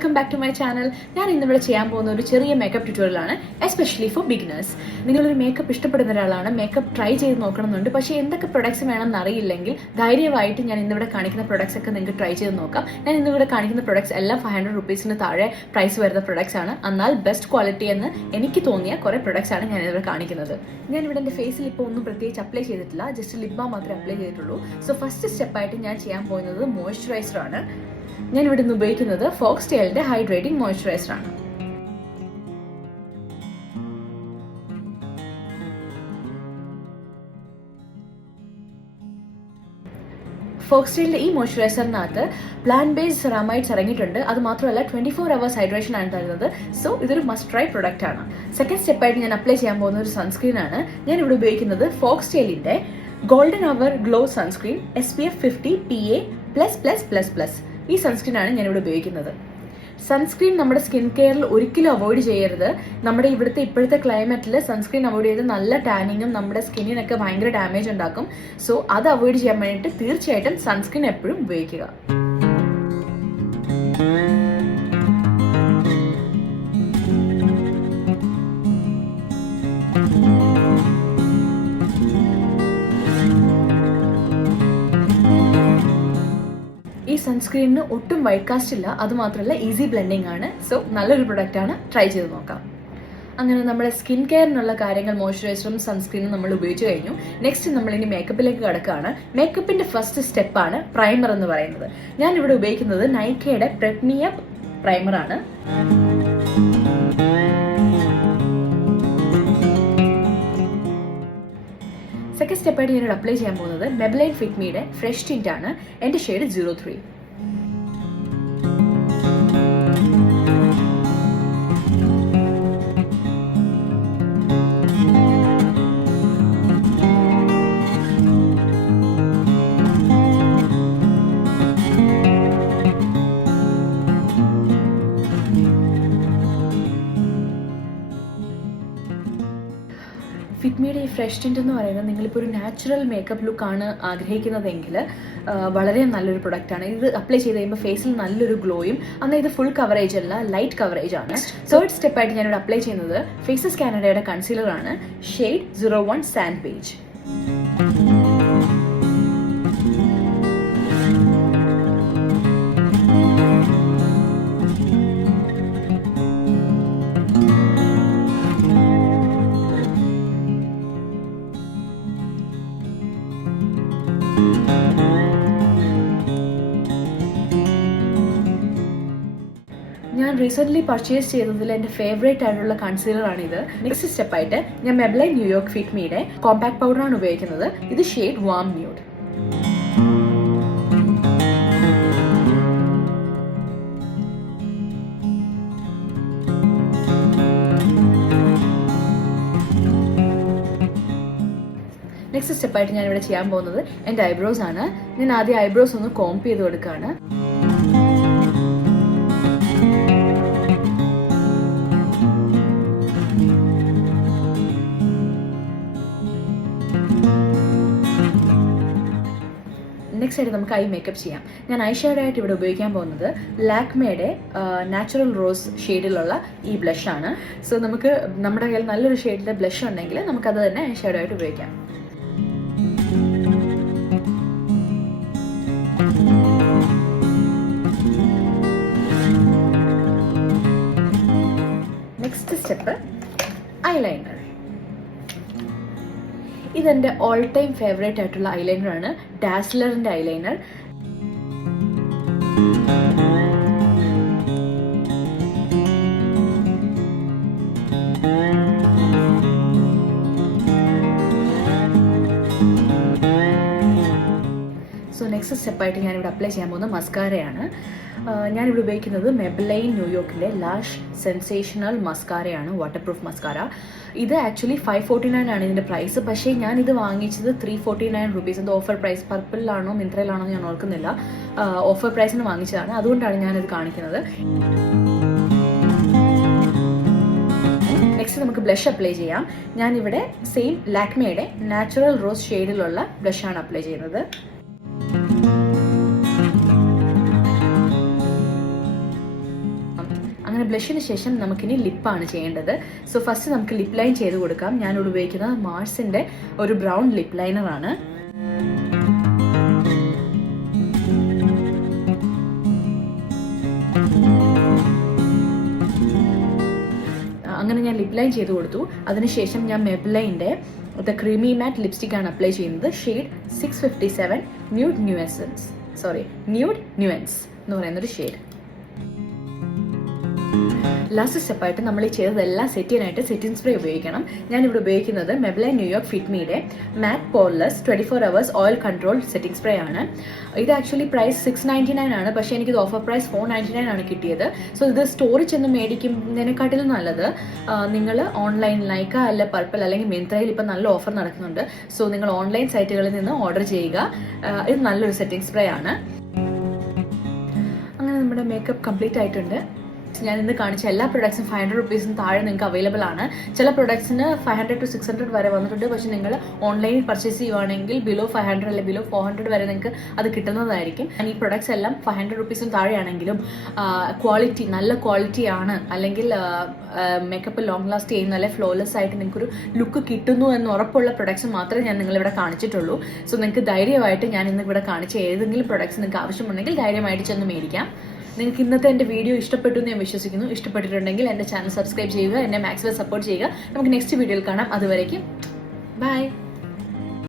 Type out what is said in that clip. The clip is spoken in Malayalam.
Welcome back to my channel. ഞാൻ ഇന്നിവിടെ ചെയ്യാൻ പോകുന്ന ഒരു ചെറിയ മേക്കപ്പ് ട്യൂട്ടോറിയലാണ്, എസ്പെഷ്യലി ഫോർ ബിഗിനേഴ്സ്. നിങ്ങളൊരു മേക്കപ്പ് ഇഷ്ടപ്പെടുന്ന ഒരാളാണ്, മേക്കപ്പ് ട്രൈ ചെയ്ത് നോക്കണമെന്നുണ്ട്, പക്ഷേ എന്തൊക്കെ പ്രൊഡക്ട്സ് വേണമെന്ന് അറിയില്ലെങ്കിൽ ധൈര്യമായിട്ട് ഞാൻ ഇന്നിവിടെ കാണിക്കുന്ന പ്രൊഡക്ട്സ് ഒക്കെ നിങ്ങൾക്ക് ട്രൈ ചെയ്ത് നോക്കാം. ഞാൻ ഇന്നിവിടെ കാണിക്കുന്ന പ്രൊഡക്ട്സ് എല്ലാം 500 റുപ്പീസിന് താഴെ പ്രൈസ് വരുന്ന പ്രൊഡക്ട്സ് ആണ്. എന്നാൽ ബെസ്റ്റ് ക്വാളിറ്റി എന്ന് എനിക്ക് തോന്നിയ കുറേ പ്രൊഡക്ട്സ് ആണ് ഞാൻ ഇവിടെ കാണിക്കുന്നത്. ഞാൻ ഇവിടെ എൻ്റെ ഫേസിൽ ഇപ്പോൾ ഒന്നും പ്രത്യേകിച്ച് അപ്ലൈ ചെയ്തിട്ടില്ല, ജസ്റ്റ് ലിപ് ബാം മാത്രമേ അപ്ലൈ ചെയ്തിട്ടുള്ളൂ. സോ ഫസ്റ്റ് സ്റ്റെപ്പായിട്ട് ഞാൻ ചെയ്യാൻ പോകുന്നത് മോയ്സ്ചറൈസർ ആണ്. ഞാൻ ഇവിടെ നിന്ന് ഉപയോഗിക്കുന്നത് ഫോക്സ്ടെയിലിന്റെ ഹൈഡ്രേറ്റിംഗ് മോയ്സ്ചറൈസർ ആണ്. ഫോക്സ്ടെയിലിന്റെ ഈ മോയ്സ്ചറൈസറിനകത്ത് പ്ലാന്റ് ബേസ്ഡ് സെറാമൈഡ്സ് ഇറങ്ങിയിട്ടുണ്ട്. അത് മാത്രമല്ല 24 hours ഹൈഡ്രേഷൻ ആണ് തരുന്നത്. സോ ഇതൊരു മസ്റ്റ് ട്രൈ പ്രൊഡക്റ്റ് ആണ്. സെക്കൻഡ് സ്റ്റെപ്പായിട്ട് ഞാൻ അപ്ലൈ ചെയ്യാൻ പോകുന്ന ഒരു സൺസ്ക്രീൻ ആണ്. ഞാൻ ഇവിടെ ഉപയോഗിക്കുന്നത് ഫോക്സ്ടെയിലിന്റെ golden hour glow sunscreen SPF 50 PA++++. ഈ സൺസ്ക്രീൻ ആണ് ഞാൻ ഇവിടെ ഉപയോഗിക്കുന്നത്. സൺസ്ക്രീൻ നമ്മുടെ സ്കിൻ കെയറിൽ ഒരിക്കലും അവോയ്ഡ് ചെയ്യരുത്. നമ്മുടെ ഇപ്പോഴത്തെ ക്ലൈമറ്റിൽ സൺസ്ക്രീൻ അവോയ്ഡ് ചെയ്ത് നല്ല ടാനിങ്ങും നമ്മുടെ സ്കിന്നിനൊക്കെ ഭയങ്കര ഡാമേജ് ഉണ്ടാക്കും. സോ അത് അവോയ്ഡ് ചെയ്യാൻ വേണ്ടിയിട്ട് തീർച്ചയായിട്ടും സൺസ്ക്രീൻ എപ്പോഴും ഉപയോഗിക്കുക. ഈ സൺസ്ക്രീനിന് ഒട്ടും വൈറ്റ് കാസ്റ്റ് ഇല്ല, അതുമാത്രമല്ല ഈസി ബ്ലെൻഡിങ് ആണ്. സോ നല്ലൊരു പ്രൊഡക്റ്റ് ആണ്, ട്രൈ ചെയ്ത് നോക്കാം. അങ്ങനെ നമ്മുടെ സ്കിൻ കെയറിനുള്ള കാര്യങ്ങൾ മോയ്സ്ചറൈസറും സൺസ്ക്രീനും നമ്മൾ ഉപയോഗിച്ച് കഴിഞ്ഞു. നെക്സ്റ്റ് നമ്മൾ ഇനി മേക്കപ്പിലേക്ക് കിടക്കുകയാണ്. മേക്കപ്പിന്റെ ഫസ്റ്റ് സ്റ്റെപ്പാണ് പ്രൈമർ എന്ന് പറയുന്നത്. ഞാൻ ഇവിടെ ഉപയോഗിക്കുന്നത് നൈക്കയുടെ പ്രെഗ്നിയ പ്രൈമർ ആണ്. സെക്കൻഡ് സ്റ്റെപ്പായിട്ട് ഞാനിവിടെ അപ്ലൈ ചെയ്യാൻ പോകുന്നത് മെബ്ലൈൻ ഫിറ്റ്മിയുടെ ഫ്രഷ് ടിന്റ് ആണ്. എൻ്റെ ഷെയ്ഡ് 03. ഫിറ്റ്മിയുടെ ഈ ഫ്രഷ് ടിന്റ് എന്ന് പറയുന്നത് നിങ്ങളിപ്പോൾ ഒരു നാച്ചുറൽ മേക്കപ്പ് ലുക്കാണ് ആഗ്രഹിക്കുന്നതെങ്കിൽ വളരെ നല്ലൊരു പ്രൊഡക്റ്റ് ആണ്. ഇത് അപ്ലൈ ചെയ്ത് കഴിയുമ്പോൾ ഫേസിൽ നല്ലൊരു ഗ്ലോയും, എന്നാൽ ഇത് ഫുൾ കവറേജ് അല്ല, ലൈറ്റ് കവറേജ് ആണ്. തേർഡ് സ്റ്റെപ്പായിട്ട് ഞാനിവിടെ അപ്ലൈ ചെയ്യുന്നത് ഫേസസ് കാനഡയുടെ കൺസീലർ ആണ്. Shade 01 sand page. ഞാൻ റീസെൻ്റ്ലി പർച്ചേസ് ചെയ്തതിൽ എൻ്റെ ഫേവറേറ്റ് ആയിട്ടുള്ള കൺസീലർ ആണിത്. നെക്സ്റ്റ് സ്റ്റെപ്പായിട്ട് ഞാൻ മെബ്ലൈൻ ന്യൂയോർക്ക് ഫിറ്റ്മിയുടെ കോമ്പാക്ട് പൗഡറാണ് ഉപയോഗിക്കുന്നത്. ഇത് ഷെയ്ഡ് വാം ന്യൂഡ്. നെക്സ്റ്റ് സ്റ്റെപ്പായിട്ട് ഞാൻ ഇവിടെ ചെയ്യാൻ പോകുന്നത് എൻ്റെ ഐബ്രോസ് ആണ്. ഞാൻ ആദ്യം ഐബ്രോസ് ഒന്ന് കോംപ് ചെയ്ത് കൊടുക്കുകയാണ്. നെക്സ്റ്റ് ആയിട്ട് നമുക്ക് ഐ മേക്കപ്പ് ചെയ്യാം. ഞാൻ ഐ ഷാഡോ ആയിട്ട് ഇവിടെ ഉപയോഗിക്കാൻ പോകുന്നത് ലാക്മേയുടെ നാച്ചുറൽ റോസ് ഷെയ്ഡിലുള്ള ഈ ബ്ലഷ് ആണ്. സോ നമുക്ക് നമ്മുടെ കയ്യിൽ നല്ലൊരു ഷെയ്ഡിലെ ബ്ലഷ് ഉണ്ടെങ്കിൽ നമുക്കത് തന്നെ ഐ ഷാഡോ ആയിട്ട് ഉപയോഗിക്കാം. Next step eyeliner. ഇതെൻ്റെ ഓൾ ടൈം ഫേവറേറ്റ് ആയിട്ടുള്ള ഐലൈനർ ആണ്, ഡാസ്ലറിന്റെ ഐലൈനർ. സോ നെക്സ്റ്റ് സ്റ്റെപ്പായിട്ട് ഞാനിവിടെ അപ്ലൈ ചെയ്യാൻ പോകുന്നത് മസ്കാരയാണ്. ഞാനിവിടെ ഉപയോഗിക്കുന്നത് മെബ്ലൈൻ ന്യൂയോർക്കിലെ ലാഷ് സെൻസേഷണൽ മസ്കാരയാണ്, വാട്ടർ പ്രൂഫ് മസ്കാര. ഇത് ആക്ച്വലി 549 ആണ് ഇതിൻ്റെ പ്രൈസ്. പക്ഷേ ഞാനിത് വാങ്ങിച്ചത് 349 റുപ്പീസ്. ഇത് ഓഫർ പ്രൈസ്, പർപ്പിളിലാണോ മിന്ത്രയിലാണോ ഞാൻ ഓർക്കുന്നില്ല, ഓഫർ പ്രൈസിന് വാങ്ങിച്ചതാണ്. അതുകൊണ്ടാണ് ഞാനിത് കാണിക്കുന്നത്. നെക്സ്റ്റ് നമുക്ക് ബ്ലഷ് അപ്ലൈ ചെയ്യാം. ഞാനിവിടെ സെയിം ലാക്മേയുടെ നാച്ചുറൽ റോസ് ഷെയ്ഡിലുള്ള ബ്ലഷാണ് അപ്ലൈ ചെയ്യുന്നത്. ബ്ലഷിന് ശേഷം നമുക്കിനി ലിപ്പാണ് ചെയ്യേണ്ടത്. സോ ഫസ്റ്റ് നമുക്ക് ലിപ്പ് ലൈൻ ചെയ്ത് കൊടുക്കാം. ഞാനിവിടെ ഉപയോഗിക്കുന്നത് മാർസിൻ്റെ ഒരു ബ്രൗൺ ലിപ്പ് ലൈനറാണ്. അങ്ങനെ ഞാൻ ലിപ്പ് ലൈൻ ചെയ്ത് കൊടുത്തു. അതിനുശേഷം ഞാൻ മെബ്ലൈൻ്റെ ദ ക്രീമി മാറ്റ് ലിപ്സ്റ്റിക് ആണ് അപ്ലൈ ചെയ്യുന്നത്. ഷെയ്ഡ് 657 ന്യൂഡ് ന്യൂവൻസ് എന്ന് പറയുന്നൊരു ഷെയ്ഡ്. ലാസ്റ്റ് സ്റ്റെപ്പായിട്ട് നമ്മൾ ഈ ചെയ്തതെല്ലാം സെറ്റ് ചെയ്യാനായിട്ട് സെറ്റിംഗ് സ്പ്രേ ഉപയോഗിക്കണം. ഞാനിവിടെ ഉപയോഗിക്കുന്നത് മെബ്ലൈൻ ന്യൂയോർക്ക് ഫിറ്റ്മിയുടെ matte poreless 24 hours oil control setting spray ആണ്. ഇത് ആക്ച്വലി പ്രൈസ് 699 ആണ്, പക്ഷേ എനിക്കിത് ഓഫർ പ്രൈസ് 499 ആണ് കിട്ടിയത്. സോ ഇത് സ്റ്റോറിൽ ചെന്ന് മേടിക്കുന്നതിനെക്കാട്ടിലും നല്ലത് നിങ്ങൾ ഓൺലൈൻ നൈക്ക അല്ല പർപ്പിൾ അല്ലെങ്കിൽ മിന്ത്രയിൽ ഇപ്പം നല്ല ഓഫർ നടക്കുന്നുണ്ട്. സോ നിങ്ങൾ ഓൺലൈൻ സൈറ്റുകളിൽ നിന്ന് ഓർഡർ ചെയ്യുക. ഇത് നല്ലൊരു സെറ്റിംഗ് സ്പ്രേ ആണ്. അങ്ങനെ നമ്മുടെ മേക്കപ്പ് കംപ്ലീറ്റ് ആയിട്ടുണ്ട്. ഞാൻ ഇന്ന് കാണിച്ച എല്ലാ പ്രൊഡക്ട്സും 500 rupees താഴെ നിങ്ങൾക്ക് അവൈലബിൾ ആണ്. ചില പ്രൊഡക്ട്സിന് 500 to 600 വരെ വന്നിട്ടുണ്ട്. പക്ഷേ നിങ്ങൾ ഓൺലൈനിൽ പർച്ചേസ് ചെയ്യുവാണെങ്കിൽ ബിലോ 500 അല്ലെങ്കിൽ ബിലോ 400 വരെ നിങ്ങൾക്ക് അത് കിട്ടുന്നതായിരിക്കും. ഈ പ്രൊഡക്ട്സ് എല്ലാം 500 rupees താഴെയാണെങ്കിലും ക്വാളിറ്റി നല്ല ക്വാളിറ്റി ആണ്, അല്ലെങ്കിൽ മേക്കപ്പ് ലോങ് ലാസ്റ്റ് ചെയ്യുന്ന അല്ലെങ്കിൽ ഫ്ലോലെസ് ആയിട്ട് നിങ്ങൾക്കൊരു ലുക്ക് കിട്ടുന്നു എന്ന് ഉറപ്പുള്ള പ്രൊഡക്ട്സ് മാത്രമേ ഞാൻ നിങ്ങളിവിടെ കാണിച്ചിട്ടുള്ളൂ. സോ നിങ്ങൾക്ക് ധൈര്യമായിട്ട് ഞാൻ ഇന്ന് ഇവിടെ കാണിച്ച ഏതെങ്കിലും പ്രൊഡക്ട്സ് നിങ്ങൾക്ക് ആവശ്യമുണ്ടെങ്കിൽ ധൈര്യമായിട്ട് ചെന്ന് മേടിക്കാം. നിങ്ങൾക്ക് ഇന്നത്തെ എൻ്റെ വീഡിയോ ഇഷ്ടപ്പെട്ടു എന്ന് ഞാൻ വിശ്വസിക്കുന്നു. ഇഷ്ടപ്പെട്ടിട്ടുണ്ടെങ്കിൽ എൻ്റെ ചാനൽ സബ്സ്ക്രൈബ് ചെയ്യുക, എന്നെ മാക്സിമം സപ്പോർട്ട് ചെയ്യുക. നമുക്ക് നെക്സ്റ്റ് വീഡിയോയിൽ കാണാം. അതുവരേക്കും ബൈ.